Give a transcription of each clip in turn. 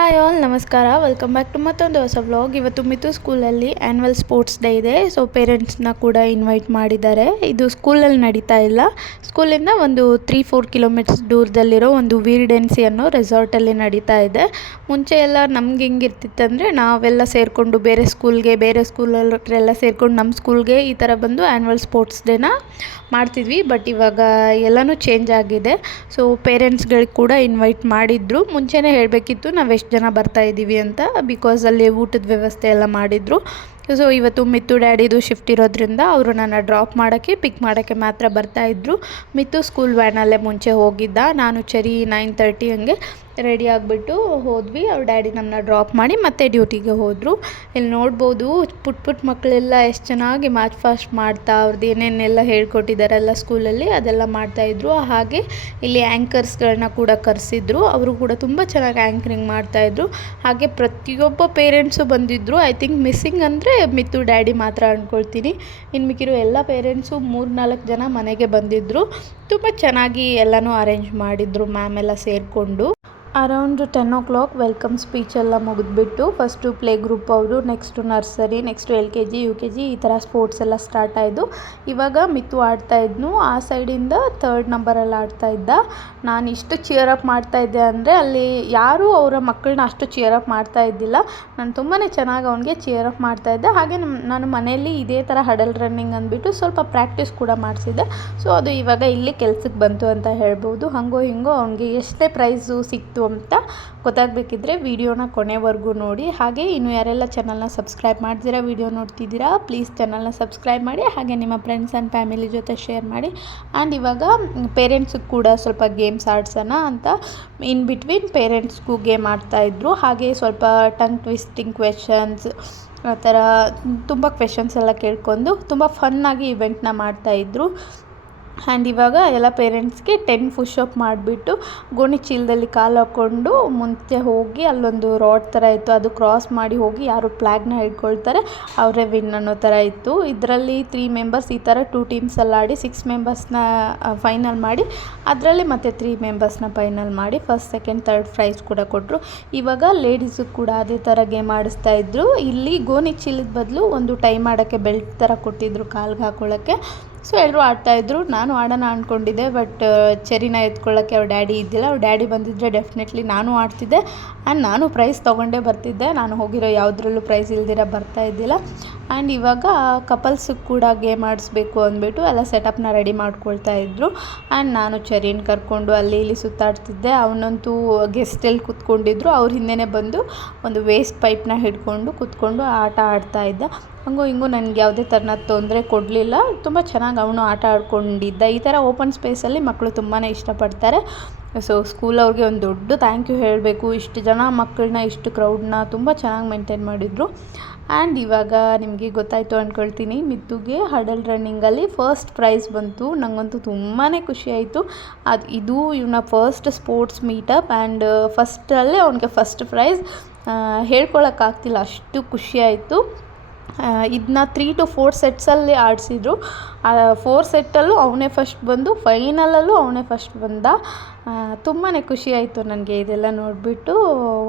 Hi all ನಮಸ್ಕಾರ, welcome back to ಮತ್ತೊಂದು ಹೊಸ ವ್ಲಾಗ್. ಇವತ್ತು ಮಿತು ಸ್ಕೂಲಲ್ಲಿ ಆ್ಯನ್ಯುವಲ್ ಸ್ಪೋರ್ಟ್ಸ್ ಡೇ ಇದೆ. ಸೊ ಪೇರೆಂಟ್ಸ್ನ ಕೂಡ ಇನ್ವೈಟ್ ಮಾಡಿದ್ದಾರೆ. ಇದು ಸ್ಕೂಲಲ್ಲಿ ನಡೀತಾ ಇಲ್ಲ, ಸ್ಕೂಲಿಂದ ಒಂದು 3-4 ಕಿಲೋಮೀಟರ್ಸ್ ದೂರದಲ್ಲಿರೋ ಒಂದು ವೀರ್ಡೆನ್ಸಿ ಅನ್ನೋ ರೆಸಾರ್ಟಲ್ಲಿ ನಡೀತಾ ಇದೆ. ಮುಂಚೆ ಎಲ್ಲ ನಮ್ಗೆ ಹೆಂಗಿರ್ತಿತ್ತಂದರೆ, ನಾವೆಲ್ಲ ಸೇರಿಕೊಂಡು ಬೇರೆ ಸ್ಕೂಲಲ್ಲೆಲ್ಲ ಸೇರಿಕೊಂಡು ನಮ್ಮ ಸ್ಕೂಲ್ಗೆ ಈ ಥರ ಬಂದು ಆ್ಯನ್ಯುವಲ್ ಸ್ಪೋರ್ಟ್ಸ್ ಡೇನ ಮಾಡ್ತಿದ್ವಿ. ಬಟ್ ಇವಾಗ ಎಲ್ಲನೂ ಚೇಂಜ್ ಆಗಿದೆ. ಸೊ ಪೇರೆಂಟ್ಸ್ಗಳಿಗೆ ಕೂಡ ಇನ್ವೈಟ್ ಮಾಡಿದ್ರು. ಮುಂಚೆನೇ ಹೇಳಬೇಕಿತ್ತು ನಾವು ಎಷ್ಟು ಜನ ಬರ್ತಾ ಇದ್ದೀವಿ ಅಂತ, ಬಿಕಾಸ್ ಅಲ್ಲಿ ಊಟದ ವ್ಯವಸ್ಥೆ ಎಲ್ಲ ಮಾಡಿದರು. ಸೊ ಇವತ್ತು ಮಿತ್ತು ಡ್ಯಾಡಿದು ಶಿಫ್ಟ್ ಇರೋದ್ರಿಂದ ಅವರು ನನ್ನ ಡ್ರಾಪ್ ಮಾಡೋಕ್ಕೆ ಪಿಕ್ ಮಾಡೋಕ್ಕೆ ಮಾತ್ರ ಬರ್ತಾಯಿದ್ರು. ಮಿತ್ತು ಸ್ಕೂಲ್ ವ್ಯಾನಲ್ಲೇ ಮುಂಚೆ ಹೋಗಿದ್ದ. ನಾನು ಚರಿ 9:30 ಹಂಗೆ ರೆಡಿ ಆಗಿಬಿಟ್ಟು ಹೋದ್ವಿ. ಅವ್ರ ಡ್ಯಾಡಿ ನಮ್ಮನ್ನ ಡ್ರಾಪ್ ಮಾಡಿ ಮತ್ತೆ ಡ್ಯೂಟಿಗೆ ಹೋದರು. ಇಲ್ಲಿ ನೋಡ್ಬೋದು ಪುಟ್ಟ ಮಕ್ಕಳೆಲ್ಲ ಎಷ್ಟು ಚೆನ್ನಾಗಿ ಮ್ಯಾಚ್ ಫಾಸ್ಟ್ ಮಾಡ್ತಾ ಅವ್ರದ್ದು ಏನೇನೆಲ್ಲ ಹೇಳ್ಕೊಟ್ಟಿದ್ದಾರಲ್ಲ ಸ್ಕೂಲಲ್ಲಿ ಅದೆಲ್ಲ ಮಾಡ್ತಾಯಿದ್ರು. ಹಾಗೆ ಇಲ್ಲಿ ಆ್ಯಂಕರ್ಸ್ಗಳನ್ನ ಕೂಡ ಕರೆಸಿದ್ರು. ಅವರು ಕೂಡ ತುಂಬ ಚೆನ್ನಾಗಿ ಆ್ಯಂಕರಿಂಗ್ ಮಾಡ್ತಾಯಿದ್ರು. ಹಾಗೆ ಪ್ರತಿಯೊಬ್ಬ ಪೇರೆಂಟ್ಸು ಬಂದಿದ್ದರು. ಐ ಥಿಂಕ್ ಮಿಸ್ಸಿಂಗ್ ಅಂದರೆ ಮಿತ್ತು ಡ್ಯಾಡಿ ಮಾತ್ರ ಅಂದ್ಕೊಳ್ತೀನಿ. ಇನ್ನು ಮಿಕ್ಕಿರೋ ಎಲ್ಲ ಪೇರೆಂಟ್ಸು 3-4 ಜನ ಮನೆಗೆ ಬಂದಿದ್ದರು. ತುಂಬ ಚೆನ್ನಾಗಿ ಎಲ್ಲನೂ ಅರೇಂಜ್ ಮಾಡಿದರು ಮ್ಯಾಮ್ ಎಲ್ಲ ಸೇರಿಕೊಂಡು. ಅರೌಂಡ್ 10 o'clock ವೆಲ್ಕಮ್ ಸ್ಪೀಚ್ ಎಲ್ಲ ಮುಗಿದ್ಬಿಟ್ಟು ಫಸ್ಟು ಪ್ಲೇ ಗ್ರೂಪ್ ಅವರು, next nursery, next LKG UKG ಈ ಥರ ಸ್ಪೋರ್ಟ್ಸ್ ಎಲ್ಲ ಸ್ಟಾರ್ಟ್ ಆಯಿತು. ಇವಾಗ ಮಿತ್ತು ಆಡ್ತಾಯಿದ್ನು. ಆ ಸೈಡಿಂದ 3rd ನಂಬರಲ್ಲಿ ಆಡ್ತಾಯಿದ್ದ. ನಾನು ಇಷ್ಟು ಚಿಯರಪ್ ಮಾಡ್ತಾಯಿದ್ದೆ ಅಂದರೆ ಅಲ್ಲಿ ಯಾರೂ ಅವರ ಮಕ್ಕಳನ್ನ ಅಷ್ಟು ಚಿಯರಪ್ ಮಾಡ್ತಾ ಇದ್ದಿಲ್ಲ. ನಾನು ತುಂಬಾ ಚೆನ್ನಾಗಿ ಅವನಿಗೆ ಚಿಯರಪ್ ಮಾಡ್ತಾಯಿದ್ದೆ. ಹಾಗೆ ನಾನು ಮನೆಯಲ್ಲಿ ಇದೇ ಥರ ಹಡಲ್ ರನ್ನಿಂಗ್ ಅಂದ್ಬಿಟ್ಟು ಸ್ವಲ್ಪ ಪ್ರಾಕ್ಟೀಸ್ ಕೂಡ ಮಾಡಿಸಿದ್ದೆ. ಸೊ ಅದು ಇವಾಗ ಇಲ್ಲಿ ಕೆಲ್ಸಕ್ಕೆ ಬಂತು ಅಂತ ಹೇಳ್ಬೋದು. ಹಾಗೋ ಹಿಂಗೋ ಅವನಿಗೆ ಎಷ್ಟೇ ಪ್ರೈಸು ಸಿಕ್ತು ಅಂತ ಗೊತ್ತಾಗಬೇಕಿದ್ರೆ ವಿಡಿಯೋನ ಕೊನೆವರೆಗೂ ನೋಡಿ. ಹಾಗೆ ಇನ್ನು ಯಾರೆಲ್ಲ ಚಾನಲ್ನ ಸಬ್ಸ್ಕ್ರೈಬ್ ಮಾಡ್ದಿರಾ ವಿಡಿಯೋ ನೋಡ್ತಿದ್ದೀರಾ, ಪ್ಲೀಸ್ ಚಾನಲ್ನ ಸಬ್ಸ್ಕ್ರೈಬ್ ಮಾಡಿ. ಹಾಗೆ ನಿಮ್ಮ ಫ್ರೆಂಡ್ಸ್ ಆ್ಯಂಡ್ ಫ್ಯಾಮಿಲಿ ಜೊತೆ ಶೇರ್ ಮಾಡಿ. ಆ್ಯಂಡ್ ಇವಾಗ ಪೇರೆಂಟ್ಸಿಗೆ ಕೂಡ ಸ್ವಲ್ಪ ಗೇಮ್ಸ್ ಆಡ್ಸೋಣ ಅಂತ ಇನ್ ಬಿಟ್ವೀನ್ ಪೇರೆಂಟ್ಸ್ಗೂ ಗೇಮ್ ಆಡ್ತಾಯಿದ್ರು. ಹಾಗೆ ಸ್ವಲ್ಪ ಟಂಗ್ ಟ್ವಿಸ್ಟಿಂಗ್ ಕ್ವೆಶನ್ಸ್ ಆ ಥರ ತುಂಬ ಕ್ವೆಶನ್ಸ್ ಎಲ್ಲ ಕೇಳ್ಕೊಂಡು ತುಂಬ ಫನ್ನಾಗಿ ಇವೆಂಟ್ನ ಮಾಡ್ತಾಯಿದ್ರು. ಆ್ಯಂಡ್ ಇವಾಗ ಎಲ್ಲ ಪೇರೆಂಟ್ಸ್ಗೆ 10 ಪುಷಪ್ ಮಾಡಿಬಿಟ್ಟು ಗೋಣಿ ಚೀಲದಲ್ಲಿ ಕಾಲು ಹಾಕ್ಕೊಂಡು ಮುಂಚೆ ಹೋಗಿ ಅಲ್ಲೊಂದು ರಾಡ್ ಥರ ಇತ್ತು, ಅದು ಕ್ರಾಸ್ ಮಾಡಿ ಹೋಗಿ ಯಾರು ಫ್ಲ್ಯಾಗ್ನ ಹಿಡ್ಕೊಳ್ತಾರೆ ಅವರೇ ವಿನ್ ಅನ್ನೋ ಥರ ಇತ್ತು. ಇದರಲ್ಲಿ 3 ಮೆಂಬರ್ಸ್ ಈ ಥರ 2 ಟೀಮ್ಸಲ್ಲಿ ಆಡಿ 6 ಮೆಂಬರ್ಸ್ನ ಫೈನಲ್ ಮಾಡಿ ಅದರಲ್ಲಿ ಮತ್ತೆ 3 ಮೆಂಬರ್ಸ್ನ ಫೈನಲ್ ಮಾಡಿ ಫಸ್ಟ್ ಸೆಕೆಂಡ್ ಥರ್ಡ್ ಪ್ರೈಸ್ ಕೂಡ ಕೊಟ್ಟರು. ಇವಾಗ ಲೇಡೀಸಿಗೆ ಕೂಡ ಅದೇ ಥರ ಗೇಮ್ ಆಡಿಸ್ತಾಯಿದ್ರು. ಇಲ್ಲಿ ಗೋಣಿ ಚೀಲದ ಬದಲು ಒಂದು ಟೈ ಮಾಡೋಕ್ಕೆ ಬೆಲ್ಟ್ ಥರ ಕೊಟ್ಟಿದ್ರು ಕಾಲ್ಗೆ ಹಾಕೊಳ್ಳೋಕ್ಕೆ. ಸೊ ಎಲ್ಲರೂ ಆಡ್ತಾಯಿದ್ರು. ನಾನು ಆಡೋಣ ಅಂದ್ಕೊಂಡಿದ್ದೆ, ಬಟ್ ಚೆರಿನ ಎತ್ಕೊಳ್ಳೋಕ್ಕೆ ಅವ್ರ ಡ್ಯಾಡಿ ಇದ್ದಿಲ್ಲ. ಅವ್ರ ಡ್ಯಾಡಿ ಬಂದಿದ್ದರೆ ಡೆಫಿನೆಟ್ಲಿ ನಾನು ಆಡ್ತಿದ್ದೆ ಆ್ಯಂಡ್ ನಾನು ಪ್ರೈಸ್ ತೊಗೊಂಡೇ ಬರ್ತಿದ್ದೆ. ನಾನು ಹೋಗಿರೋ ಯಾವುದ್ರಲ್ಲೂ ಪ್ರೈಸ್ ಇಲ್ದಿರ ಬರ್ತಾ ಇದ್ದಿಲ್ಲ. ಆ್ಯಂಡ್ ಇವಾಗ ಕಪಲ್ಸಿಗೆ ಕೂಡ ಗೇಮ್ ಆಡಿಸ್ಬೇಕು ಅಂದ್ಬಿಟ್ಟು ಎಲ್ಲ ಸೆಟಪ್ನ ರೆಡಿ ಮಾಡ್ಕೊಳ್ತಾ ಇದ್ರು. ಆ್ಯಂಡ್ ನಾನು ಚೆರಿನ ಕರ್ಕೊಂಡು ಅಲ್ಲಿ ಇಲ್ಲಿ ಸುತ್ತಾಡ್ತಿದ್ದೆ. ಅವನಂತೂ ಗೆಸ್ಟಲ್ಲಿ ಕೂತ್ಕೊಂಡಿದ್ರು. ಅವ್ರ ಹಿಂದೆನೇ ಬಂದು ಒಂದು ವೇಸ್ಟ್ ಪೈಪ್ನ ಹಿಡ್ಕೊಂಡು ಕೂತ್ಕೊಂಡು ಆಟ ಆಡ್ತಾಯಿದ್ದ. ಹಂಗೂ ಹಿಂಗೂ ನನಗೆ ಯಾವುದೇ ಥರನ ತೊಂದರೆ ಕೊಡಲಿಲ್ಲ. ತುಂಬ ಚೆನ್ನಾಗಿ ಅವನು ಆಟ ಆಡ್ಕೊಂಡಿದ್ದ. ಈ ಥರ ಓಪನ್ ಸ್ಪೇಸಲ್ಲಿ ಮಕ್ಕಳು ತುಂಬಾ ಇಷ್ಟಪಡ್ತಾರೆ. ಸೊ ಸ್ಕೂಲ್ ಅವ್ರಿಗೆ ಒಂದು ದೊಡ್ಡ ಥ್ಯಾಂಕ್ ಯು ಹೇಳಬೇಕು. ಇಷ್ಟು ಜನ ಮಕ್ಕಳನ್ನ, ಇಷ್ಟು ಕ್ರೌಡ್ನ ತುಂಬ ಚೆನ್ನಾಗಿ ಮೇಂಟೈನ್ ಮಾಡಿದರು. ಆ್ಯಂಡ್ ಇವಾಗ ನಿಮಗೆ ಗೊತ್ತಾಯಿತು ಅಂದ್ಕೊಳ್ತೀನಿ, ಮಿತ್ತುಗೆ ಹಡಲ್ ರನ್ನಿಂಗಲ್ಲಿ ಫಸ್ಟ್ ಪ್ರೈಸ್ ಬಂತು. ನನಗಂತೂ ತುಂಬಾ ಖುಷಿಯಾಯಿತು. ಇದು ಇವನ ಫಸ್ಟ್ ಸ್ಪೋರ್ಟ್ಸ್ ಮೀಟಪ್ ಆ್ಯಂಡ್ ಫಸ್ಟಲ್ಲೇ ಅವನಿಗೆ ಫಸ್ಟ್ ಪ್ರೈಸ್. ಹೇಳ್ಕೊಳಕ್ಕಾಗ್ತಿಲ್ಲ, ಅಷ್ಟು ಖುಷಿಯಾಯಿತು. ಇದನ್ನ 3 to 4 ಸೆಟ್ಸಲ್ಲಿ ಆಡಿಸಿದ್ರು. 4 ಸೆಟ್ಟಲ್ಲೂ ಅವನೇ ಫಸ್ಟ್ ಬಂದು ಫೈನಲಲ್ಲೂ ಅವನೇ ಫಸ್ಟ್ ಬಂದ. ತುಂಬಾ ಖುಷಿಯಾಯಿತು ನನಗೆ ಇದೆಲ್ಲ ನೋಡಿಬಿಟ್ಟು.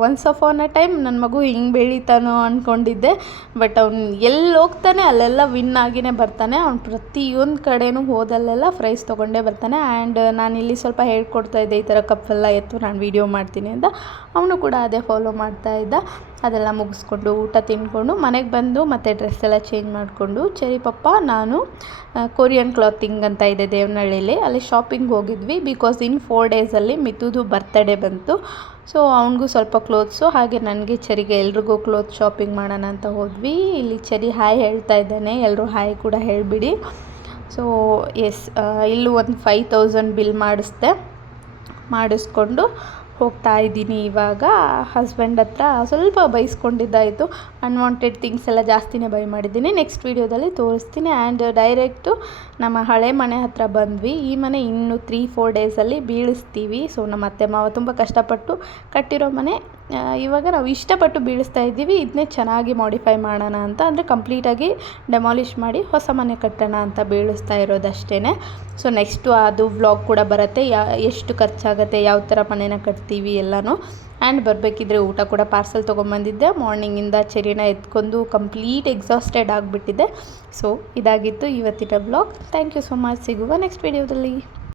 ಒನ್ಸ್ ಆನ್ ಅ ಟೈಮ್ ನನ್ನ ಮಗು ಹಿಂಗೆ ಬೆಳೀತಾನೋ ಅಂದ್ಕೊಂಡಿದ್ದೆ. ಬಟ್ ಅವ್ನು ಎಲ್ಲಿ ಹೋಗ್ತಾನೆ ಅಲ್ಲೆಲ್ಲ ವಿನ್ ಆಗಿನೇ ಬರ್ತಾನೆ. ಅವ್ನು ಪ್ರತಿಯೊಂದು ಕಡೆನೂ ಹೋದಲ್ಲೆಲ್ಲ ಪ್ರೈಸ್ ತೊಗೊಂಡೇ ಬರ್ತಾನೆ. ಆ್ಯಂಡ್ ನಾನಿಲ್ಲಿ ಸ್ವಲ್ಪ ಹೇಳ್ಕೊಡ್ತಾಯಿದ್ದೆ, ಈ ಥರ ಕಪ್ಪೆಲ್ಲ ಎತ್ತು ನಾನು ವೀಡಿಯೋ ಮಾಡ್ತೀನಿ ಅಂತ. ಅವನು ಕೂಡ ಅದೇ ಫಾಲೋ ಮಾಡ್ತಾಯಿದ್ದ. ಅದೆಲ್ಲ ಮುಗಿಸ್ಕೊಂಡು ಊಟ ತಿಂದ್ಕೊಂಡು ಮನೆಗೆ ಬಂದು ಮತ್ತೆ ಡ್ರೆಸ್ ಎಲ್ಲ ಚೇಂಜ್ ಮಾಡಿಕೊಂಡು ಚೆರಿ ಪಪ್ಪ ನಾನು ಕೊರಿಯನ್ ಕ್ಲಾತಿಂಗ್ ಅಂತ ಇದೆ ದೇವನಹಳ್ಳಿಲಿ, ಅಲ್ಲಿ ಶಾಪಿಂಗ್ ಹೋಗಿದ್ವಿ. ಬಿಕಾಸ್ ಇನ್ 4 ಡೇಸಲ್ಲಿ ಮಿತ್ತುದು ಬರ್ತಡೇ ಬಂತು. ಸೊ ಅವನಿಗೂ ಸ್ವಲ್ಪ ಕ್ಲೋತ್ಸು, ಹಾಗೆ ನನಗೆ ಚೆರಿಗೆ ಎಲ್ರಿಗೂ ಕ್ಲೋತ್ ಶಾಪಿಂಗ್ ಮಾಡೋಣ ಅಂತ ಹೋದ್ವಿ. ಇಲ್ಲಿ ಚೆರಿ ಹಾಯ್ ಹೇಳ್ತಾ ಇದ್ದಾನೆ, ಎಲ್ಲರೂ ಹಾಯ್ ಕೂಡ ಹೇಳಿಬಿಡಿ. ಸೊ ಎಸ್, ಇಲ್ಲೂ ಒಂದು 5,000 ಬಿಲ್ ಮಾಡಿಸ್ಕೊಂಡು ಹೋಗ್ತಾ ಇದ್ದೀನಿ. ಇವಾಗ ಹಸ್ಬೆಂಡ್ ಹತ್ರ ಸ್ವಲ್ಪ ಬೈಸ್ಕೊಂಡಿದ್ದಾಯಿತು. ಅನ್ವಾಂಟೆಡ್ ಥಿಂಗ್ಸ್ ಎಲ್ಲ ಜಾಸ್ತಿನೇ ಬೈ ಮಾಡಿದ್ದೀನಿ. ನೆಕ್ಸ್ಟ್ ವೀಡಿಯೋದಲ್ಲಿ ತೋರಿಸ್ತೀನಿ. ಆ್ಯಂಡ್ ಡೈರೆಕ್ಟು ನಮ್ಮ ಹಳೆ ಮನೆ ಹತ್ರ ಬಂದ್ವಿ. ಈ ಮನೆ ಇನ್ನೂ 3-4 ಡೇಸಲ್ಲಿ ಬೀಳಿಸ್ತೀವಿ. ಸೊ ನಮ್ಮ ಅತ್ತೆ ಮಾವ ತುಂಬ ಕಷ್ಟಪಟ್ಟು ಕಟ್ಟಿರೋ ಮನೆ ಇವಾಗ ನಾವು ಇಷ್ಟಪಟ್ಟು ಬೀಳಿಸ್ತಾ ಇದ್ದೀವಿ. ಇದನ್ನೇ ಚೆನ್ನಾಗಿ ಮಾಡಿಫೈ ಮಾಡೋಣ ಅಂತ, ಅಂದರೆ ಕಂಪ್ಲೀಟಾಗಿ ಡೆಮಾಲಿಷ್ ಮಾಡಿ ಹೊಸ ಮನೆ ಕಟ್ಟೋಣ ಅಂತ ಬೀಳಿಸ್ತಾ ಇರೋದಷ್ಟೇ. ಸೊ ನೆಕ್ಸ್ಟು ಅದು ವ್ಲಾಗ್ ಕೂಡ ಬರುತ್ತೆ, ಎಷ್ಟು ಖರ್ಚಾಗುತ್ತೆ, ಯಾವ ಥರ ಮನೇನ ಕಟ್ತೀವಿ ಎಲ್ಲನೂ. ಆ್ಯಂಡ್ ಬರಬೇಕಿದ್ರೆ ಊಟ ಕೂಡ ಪಾರ್ಸೆಲ್ ತೊಗೊಂಬಂದಿದ್ದೆ. ಮಾರ್ನಿಂಗಿಂದ ಚೆರಿನ ಎತ್ಕೊಂಡು ಕಂಪ್ಲೀಟ್ ಎಕ್ಸಾಸ್ಟೆಡ್ ಆಗಿಬಿಟ್ಟಿದ್ದೆ. ಸೊ ಇದಾಗಿತ್ತು ಇವತ್ತಿನ blog. Thank you so much. ಸಿಗುವ ನೆಕ್ಸ್ಟ್ ವಿಡಿಯೋದಲ್ಲಿ.